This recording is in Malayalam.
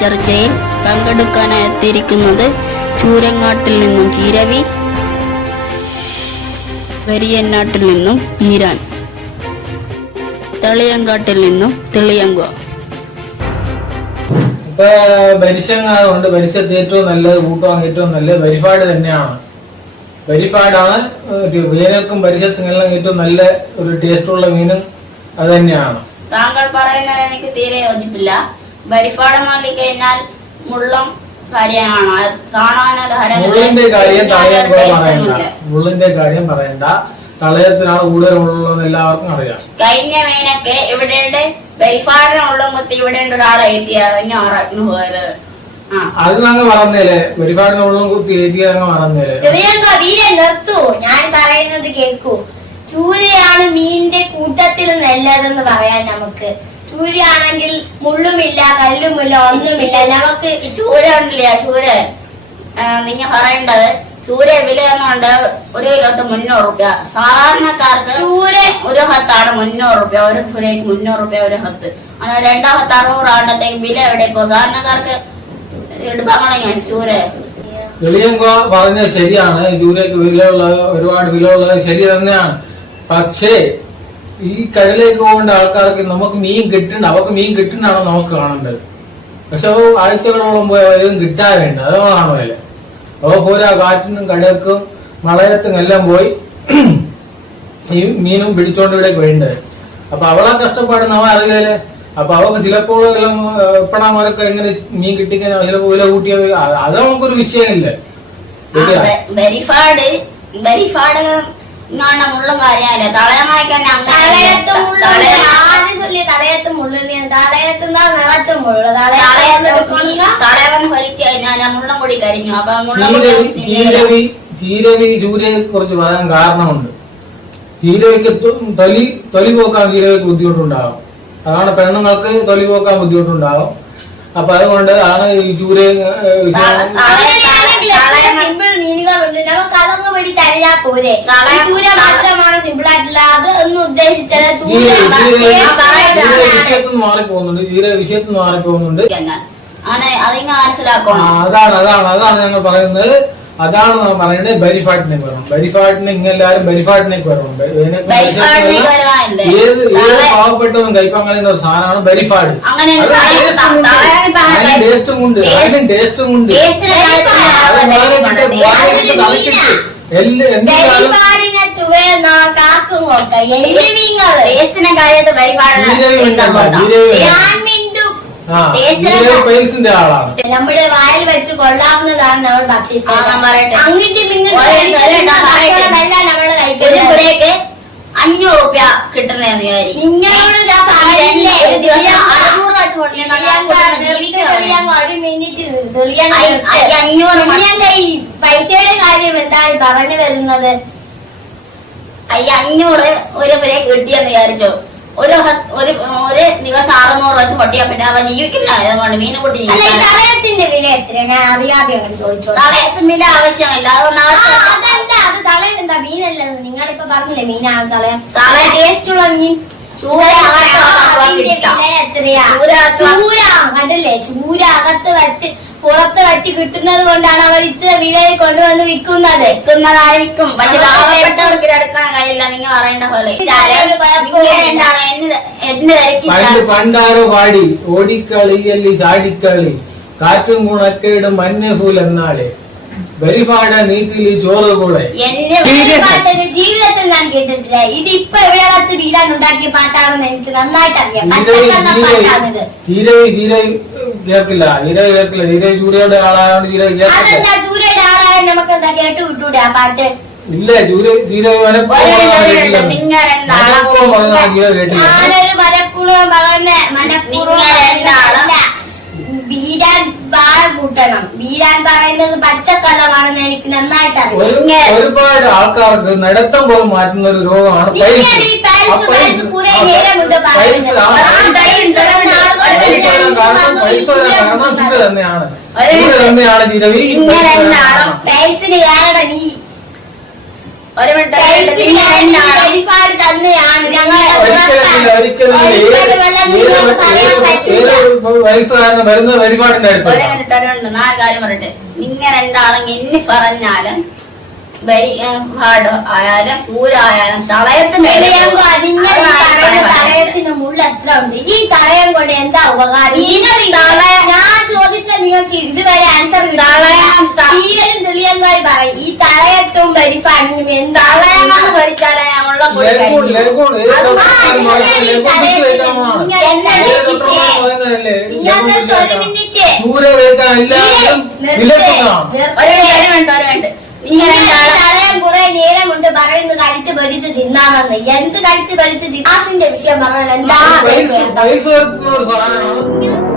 ചർച്ചയിൽ പങ്കെടുക്കാനായി എത്തിയിരിക്കുന്നത് ചൂരങ്ങാട്ടിൽ നിന്നും ചീരവി, വരിയന്നാട്ടിൽ നിന്നും ഈരാൻ, തളിയങ്കാട്ടിൽ നിന്നും തെളിയങ്ക. ഇപ്പൊ പരിശങ്ങാതുകൊണ്ട് പരിസരത്ത് ഏറ്റവും നല്ലത് കൂട്ടുവാൻ ഏറ്റവും നല്ലത് വെരിഫൈഡ് തന്നെയാണ്. വെരിഫൈഡാണ് വേനൽക്കും പരിസരത്തും എല്ലാം ഏറ്റവും നല്ല ഒരു ടേസ്റ്റുള്ള മീനും അത് തന്നെയാണ്. താങ്കൾ പറയുന്നത് എനിക്ക് തീരെ യോജിപ്പില്ല. വെരിഫൈഡ് കഴിഞ്ഞാൽ മുള്ളും കാര്യമാണ് മുള്ളിന്റെ കാര്യം പറയണ്ട, മുള്ളിന്റെ കാര്യം പറയണ്ട. കളയത്തിനാണ് കൂടുതൽ ഉള്ളതെന്ന് എല്ലാവർക്കും അറിയാം. കഴിഞ്ഞ മീനൊക്കെ ഇവിടെ വെരിഫൈഡിന് ഉള്ളും കുത്തി ഇവിടെ ഒരാളെ ഏറ്റിയായിരുന്നു പോയത്. അത് ഞങ്ങൾ പറഞ്ഞേലേ വെരിഫൈഡിന് ഉള്ളും കുത്തി ഏറ്റിയ പറഞ്ഞേലേ. നിർത്തൂ, ഞാൻ പറയുന്നത് കേൾക്കൂ. ചൂരയാണ് മീനിന്റെ കൂട്ടത്തിൽ നല്ലതെന്ന് പറയാൻ നമുക്ക്. ചൂരയാണെങ്കിൽ മുള്ളുമില്ല, കല്ലുമില്ല, ഒന്നുമില്ല. നമുക്ക് ചൂര ഉണ്ടല്ല, ചൂര നിങ്ങൾ പറയേണ്ടത് ചൂര വില എന്നുണ്ട് 1 കിലോക്ക് 300 രൂപ. സാധാരണക്കാർക്ക് ചൂര ഒരു ഹത്താണ് 300 രൂപ, ഒരു ചൂരയ്ക്ക് 300 രൂപ ഒരു ഹത്ത്. അങ്ങനെ 2 ഹത്ത് 600 ആണ്ടത്തേക്ക് വില എവിടെ ഇപ്പോ സാധാരണക്കാർക്ക് എടുപ്പാണെങ്കിൽ ചൂര. വെളിയങ്ക പറഞ്ഞത് ശരിയാണ്. ചൂരയ്ക്ക് വിലയുള്ള ഒരുപാട് വിലയുള്ളത് ശരി തന്നെയാണ്. പക്ഷേ ഈ കടലേക്ക് പോകേണ്ട ആൾക്കാർക്ക് നമുക്ക് മീൻ കിട്ടണ്ട, അവർക്ക് മീൻ കിട്ടുന്നതാണ് നമുക്ക് കാണേണ്ടത്. പക്ഷെ അവ ആഴ്ചകളോളം പോയി അവരും കിട്ടാൻ വേണ്ട, അതോ കാണുമല്ലേ. അവ പോരാ കാറ്റിനും കടക്കും മളയത്തും എല്ലാം പോയി ഈ മീനും പിടിച്ചോണ്ട് ഇവിടേക്ക് വേണ്ടത്. അപ്പൊ അവളെ കഷ്ടപ്പാടുന്ന അവൻ അറിയില്ലേ. അപ്പൊ അവർക്ക് ചിലപ്പോൾ എല്ലാം എപ്പോഴാമൊക്കെ എങ്ങനെ മീൻ കിട്ടിക്കാൻ ചിലപ്പോൾ വില കൂട്ടിയ അത് നമുക്കൊരു വിഷയമില്ല. മുള്ളും കാര്യമല്ല തളയമാക്കാൻ തളയെന്ന് ഭരിച്ചു കഴിഞ്ഞാൽ മുള്ളും കൂടി കരിഞ്ഞു. അപ്പൊ ചീരവി ചൂരയെ കുറിച്ച് പറയാൻ കാരണമുണ്ട്. ചീരവിക്ക് തൊലി പോക്കാൻ ചീരവിക്ക് ബുദ്ധിമുട്ടുണ്ടാകും. അതാണ് പെണ്ണുങ്ങൾക്ക് തൊലി പോക്കാൻ ബുദ്ധിമുട്ടുണ്ടാകും. അപ്പൊ അതുകൊണ്ട് ആണ് ഈ ചൂര സിമ്പിൾ മീനുകളുണ്ട്, നമുക്ക് അതൊന്നും വേണ്ടി തരില്ലാ പോരെ. ചൂര മാത്രമാണ് സിമ്പിൾ ആയിട്ടുള്ള അത് ഒന്നും ഉദ്ദേശിച്ചത്. വിഷയത്തിൽ മാറിപ്പോകുന്നുണ്ട്, വിഷയത്തിൽ മാറിപ്പോകുന്നുണ്ട്. അതിങ്ങനെ മനസ്സിലാക്കണം. അതാണ് ഞങ്ങൾ പറയുന്നത്. അതാണ് നമ്മൾ പറയുന്നത്. വെരിഫൈഡിനേക്ക് വരണം. വെരിഫൈഡിന് ഇങ്ങെല്ലാരും വെരിഫൈഡിനേക്ക് വരണം. ഏത് പാവപ്പെട്ടവൻ കഴിക്കാൻ കഴിയുന്ന ഒരു സാധനമാണ് വെരിഫൈഡ്. ടേസ്റ്റും ഉണ്ട്, അതിനും ടേസ്റ്റും ഉണ്ട്. നമ്മുടെ വായിൽ വെച്ച് കൊള്ളാവുന്നതാണ് നമ്മൾ ഭക്ഷിക്കാൻ. അങ്ങോട്ടും നമ്മള് കഴിക്കുന്നത് 500 രൂപ കിട്ടണേന്ന് വിചാരിക്കും. നിങ്ങളോട് പൈസയുടെ കാര്യം എന്താണ് പറഞ്ഞു വരുന്നത്? 500 ഒരു പേരെ കിട്ടിയെന്ന് വിചാരിച്ചോ. ഒരു ദിവസം 600 വെച്ച് പൊട്ടിയാ പിന്നെ അവൻ ജീവിക്കില്ല. അതുകൊണ്ട് മീനെ കൂട്ടി തളയത്തിന്റെ വില എത്രയാണ്? ഞാൻ അറിയാതെ അങ്ങനെ ചോദിച്ചോ. തളയത്തിന് വില ആവശ്യമില്ല. അത് തളയം എന്താ മീനല്ല? നിങ്ങളിപ്പോ പറഞ്ഞില്ലേ മീനാണ് തളയം. ടേസ്റ്റുള്ള മീൻ ചൂര എത്രയാ? ചൂര കണ്ടല്ലേ, ചൂര അകത്ത് വെച്ച് പുറത്ത് വെച്ച് കിട്ടുന്നത് കൊണ്ടാണ് അവർ ഇത്ര വിലയിൽ കൊണ്ടുവന്ന് വിൽക്കുന്നതായിരിക്കും. പക്ഷെ ലാഭപ്പെട്ടവർക്ക് ഇതെടുക്കാൻ കഴിയില്ല. നിങ്ങൾ പറയേണ്ട പോലെ പണ്ടാരോ പാടി ഓടിക്കളിയല്ലി ചാടിക്കളി കാറ്റും കുണക്കേടും മഞ്ഞഫൂൽ എന്നാളെ വെരിഫാട നീട്ടിലി ചോറ് കൂടെ. ജീവിതത്തിൽ ഞാൻ കേട്ടിട്ടില്ല. ഇതിപ്പോ എവിടെ വെച്ച് വീടാൻ ഉണ്ടാക്കിയ പാട്ടാണെന്ന് എനിക്ക് നന്നായിട്ട് അറിയാം. കേൾക്കില്ല. ധീരവി ചൂരയുടെ ആളായോണ്ട് അതെന്താ ചൂരയുടെ ആളായ നമുക്ക് എന്താ കേട്ട് വിട്ടൂടെ ആ പാട്ട്? ഇല്ല, ധീരവി മനഃപൂർവ്വം വീരാൻ ബാർ കൂട്ടണം. വീരാൻ പറയുന്നത് പച്ചക്കള്ളമാണെന്ന് എനിക്ക് നന്നായിട്ട് അറിയാം. ഒരുപാട് ആൾക്കാർക്ക് നടത്തം പോലും മാറ്റുന്ന ഒരു രോഗമാണ് തന്നെയാണ് ധീരവി. പൈസിന് ഞാനടെ നീ തന്നെയാണ്. വയസ്സുകാരന് വരുന്ന വഴിപാടിന്റെ അടുത്ത് ഒരു മിനിറ്റ് ഒരു മിനിറ്റ് 4 കാര്യം പറയട്ടെ. നിങ്ങൾ രണ്ടാളും ഇനി പറഞ്ഞാലും പാട് ആയാലും ചൂരായാലും തളയത്തിന്റെ തലയത്തിന് മുള്ള എത്ര ഉണ്ട്? ഈ തലയം കൊണ്ട് എന്താ ഉപകാരം? ഞാൻ ചോദിച്ച നിങ്ങൾക്ക് ഇതുവരെ ആൻസർ തീരനും തെളിയങ്കായി പറയും. ഈ തലയത്തും പരിപാടിയും എന്താ ഭരിച്ചാലേ ഉള്ള ഒരു മിനിറ്റ് തലയം കുറെ നേരമുണ്ട് പറയുന്നു കഴിച്ച് പഠിച്ച് തിന്നാമെന്ന്. എന്ത് കഴിച്ച് പഠിച്ച് തിന്നാസിന്റെ വിഷയം പറഞ്ഞാൽ എന്താ? വയസ്സ് വരുത്തുന്ന ഒരു സാധനമാണ്.